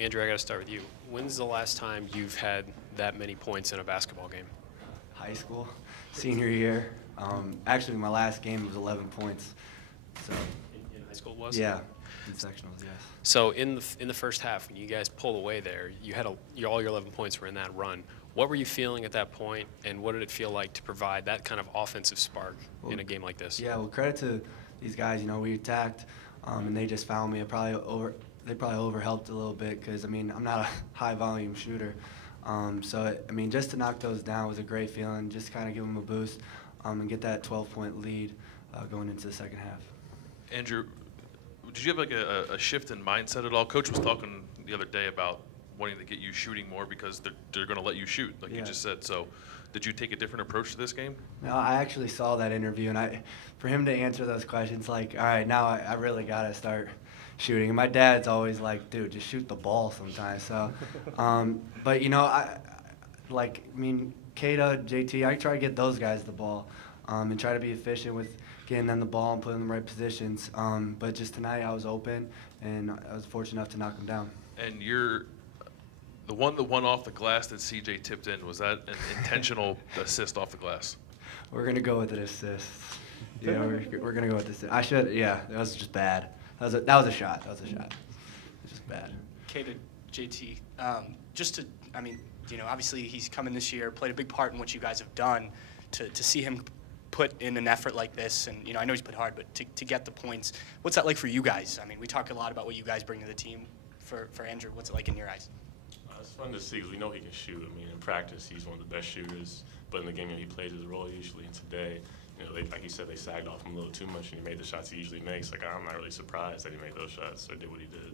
Andrew, I got to start with you. When's the last time you've had that many points in a basketball game? High school, senior year. Actually, my last game was 11 points. So. In high school it was? Yeah, in sectionals, yes. So in the first half, when you guys pulled away there, you had all your 11 points were in that run. What were you feeling at that point, and what did it feel like to provide that kind of offensive spark in a game like this? Yeah, well, credit to these guys. You know, we attacked, and they just found me. They probably overhelped a little bit because, I mean, I'm not a high-volume shooter. So, I mean, just to knock those down was a great feeling, just kind of give them a boost and get that 12-point lead going into the second half. Andrew, did you have like a shift in mindset at all? Coach was talking the other day about wanting to get you shooting more because they're going to let you shoot, like you just said. So did you take a different approach to this game? No, I actually saw that interview, and for him to answer those questions, like, all right, now I really got to start shooting. And my dad's always like, dude, just shoot the ball sometimes. So, but, you know, I mean, Kata, JT, I try to get those guys the ball and try to be efficient with getting them the ball and putting them in the right positions. But just tonight I was open, and I was fortunate enough to knock them down. And the one off the glass that CJ tipped in, was that an intentional assist off the glass? We're going to go with an assist. Yeah, we're going to go with this. That was just bad. That was a shot. That was a shot. It was just bad. Okay, to JT, I mean, you know, obviously he's come in this year, played a big part in what you guys have done. To see him put in an effort like this, and, you know, I know he's put hard, but to get the points, what's that like for you guys? I mean, we talk a lot about what you guys bring to the team. For Andrew, what's it like in your eyes? It's fun to see because we know he can shoot. I mean, in practice, he's one of the best shooters. But in the game, he plays his role usually. And today, you know, like he said, they sagged off him a little too much, and he made the shots he usually makes. Like, I'm not really surprised that he made those shots or did what he did.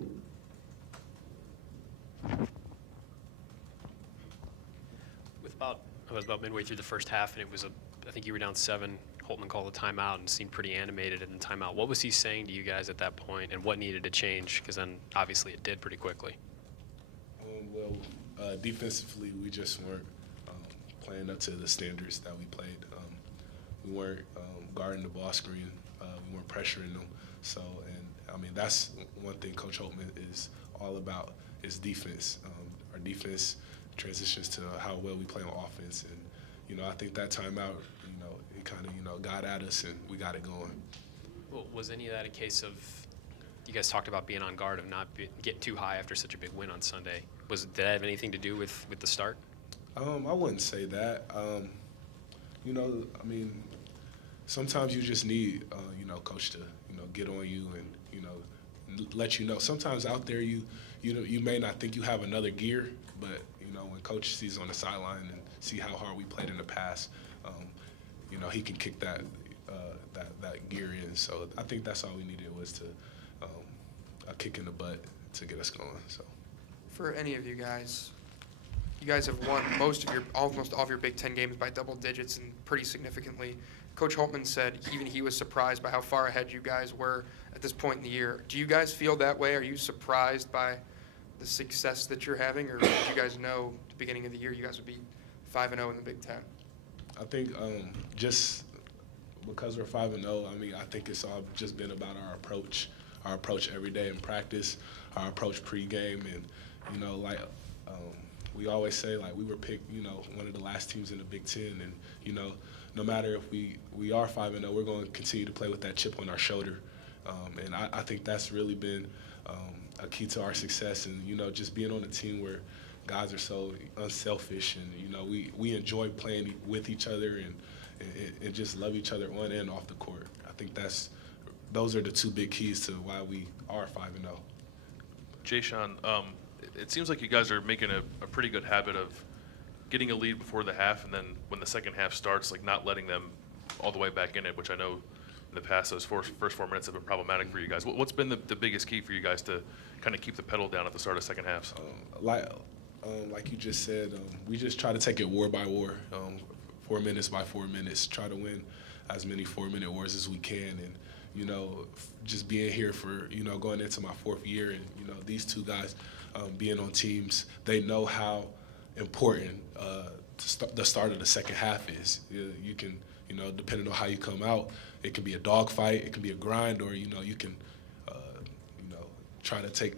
I was about midway through the first half, and I think you were down 7. Holtman called a timeout and seemed pretty animated in the timeout. What was he saying to you guys at that point, and what needed to change? Because then obviously it did pretty quickly. Defensively, we just weren't playing up to the standards that we played. We weren't guarding the ball screen. We weren't pressuring them. So, and I mean, that's one thing Coach Holtman is all about is defense. Our defense transitions to how well we play on offense, and you know, I think that timeout, you know, it kind of, you know, got at us and we got it going. Well, was any of that a case of, you guys talked about being on guard, of not getting too high after such a big win on Sunday? Did that have anything to do with the start? I wouldn't say that. You know, I mean, sometimes you just need, you know, coach to, you know, get on you and, you know, let you know. Sometimes out there you may not think you have another gear, but, you know, when coach sees on the sideline and see how hard we played in the past, you know, he can kick that gear in. So I think that's all we needed was to a kick in the butt to get us going. So for any of you guys have won almost all of your Big Ten games by double digits and pretty significantly. Coach Holtman said even he was surprised by how far ahead you guys were at this point in the year. Do you guys feel that way? Are you surprised by the success that you're having, or did you guys know at the beginning of the year you guys would be 5-0 in the Big Ten? I think just because we're 5-0, I mean, I think it's all just been about our approach every day in practice, our approach pregame, and you know, like we always say, like we were picked, you know, one of the last teams in the Big Ten, and you know, no matter if we are 5-0, we're going to continue to play with that chip on our shoulder, and I think that's really been a key to our success, and you know, just being on a team where guys are so unselfish, and you know, we enjoy playing with each other and just love each other on and off the court. I think those are the two big keys to why we are 5-0. Jae'Sean, it seems like you guys are making a pretty good habit of getting a lead before the half, and then when the second half starts, like not letting them all the way back in it, which I know in the past those first 4 minutes have been problematic for you guys. What's been the biggest key for you guys to kind of keep the pedal down at the start of second halves? Like you just said, we just try to take it war by war, 4 minutes by 4 minutes, try to win as many 4-minute wars as we can. And, you know, just being here for, you know, going into my 4th year, and, you know, these two guys being on teams, they know how important the start of the second half is. You can, you know, depending on how you come out, it can be a dogfight, it can be a grind, or, you know, you can, you know, try to take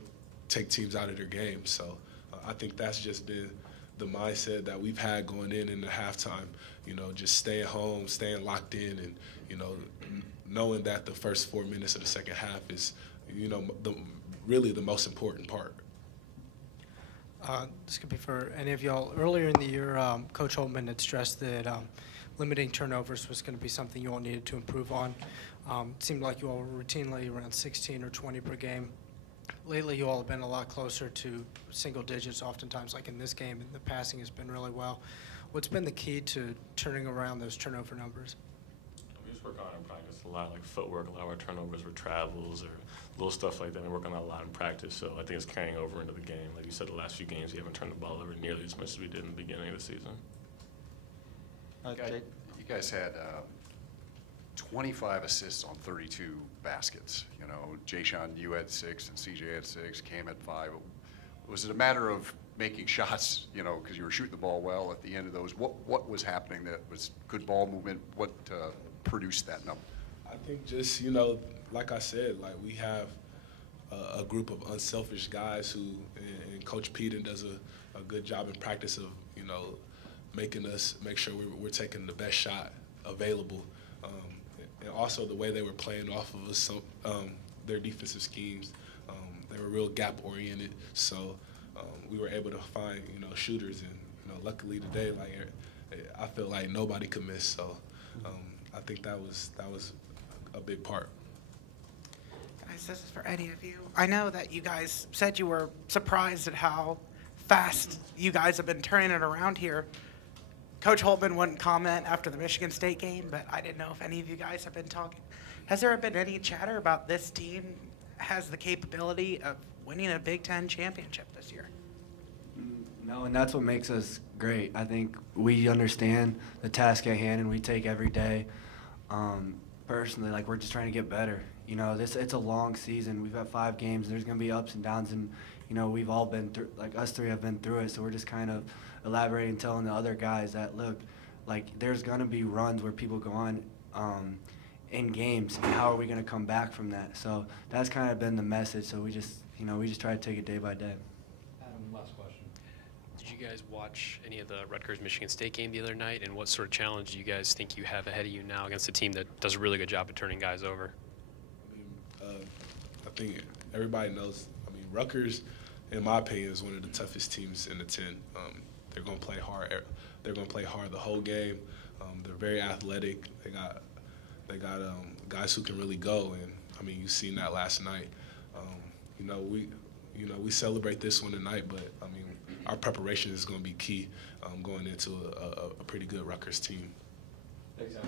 take teams out of their game. So I think that's just been the mindset that we've had going in the halftime. You know, just staying home, staying locked in, and knowing that the first 4 minutes of the second half is, really the most important part. This could be for any of y'all. Earlier in the year, Coach Holtman had stressed that limiting turnovers was going to be something you all needed to improve on. It seemed like you all were routinely around 16 or 20 per game. Lately, you all have been a lot closer to single digits, oftentimes, like in this game, and the passing has been really well. What's been the key to turning around those turnover numbers? We just work on it in practice a lot, like footwork. A lot of our turnovers were travels or little stuff like that. We work on that a lot in practice, so I think it's carrying over into the game. Like you said, the last few games, we haven't turned the ball over nearly as much as we did in the beginning of the season. You guys had 25 assists on 32 baskets. You know, Jae'Sean, you had 6, and CJ had 6, Cam had 5. Was it a matter of making shots, because you were shooting the ball well at the end of those? What was happening that was good ball movement? What produced that number? I think just, like I said, like we have a group of unselfish guys who, and Coach Peden does a good job in practice of, making us make sure we're taking the best shot available. And also the way they were playing off of us, their defensive schemes, they were real gap-oriented. So we were able to find, shooters. And, luckily today, I feel like nobody could miss. So I think that was a big part. Guys, this is for any of you. I know that you guys said you were surprised at how fast you guys have been turning it around here. Coach Holtman wouldn't comment after the Michigan State game, but I didn't know if any of you guys have been talking. Has there been any chatter about this team has the capability of winning a Big Ten championship this year? No, and that's what makes us great. I think we understand the task at hand, and we take every day personally, like we're just trying to get better. It's a long season. We've got 5 games. There's going to be ups and downs, and we've all been through, like us 3 have been through it. So we're just kind of elaborating, telling the other guys that, look, like there's going to be runs where people go on in games, and how are we going to come back from that? So that's kind of been the message. So we just try to take it day by day. Adam, last question. Did you guys watch any of the Rutgers-Michigan State game the other night, and what sort of challenge do you guys think you have ahead of you now against a team that does a really good job of turning guys over? I think everybody knows. Rutgers, in my opinion, is one of the toughest teams in the 10. They're going to play hard. They're going to play hard the whole game. They're very athletic. They got guys who can really go, and you've seen that last night. We celebrate this one tonight, but our preparation is going to be key going into a pretty good Rutgers team. Thanks, guys.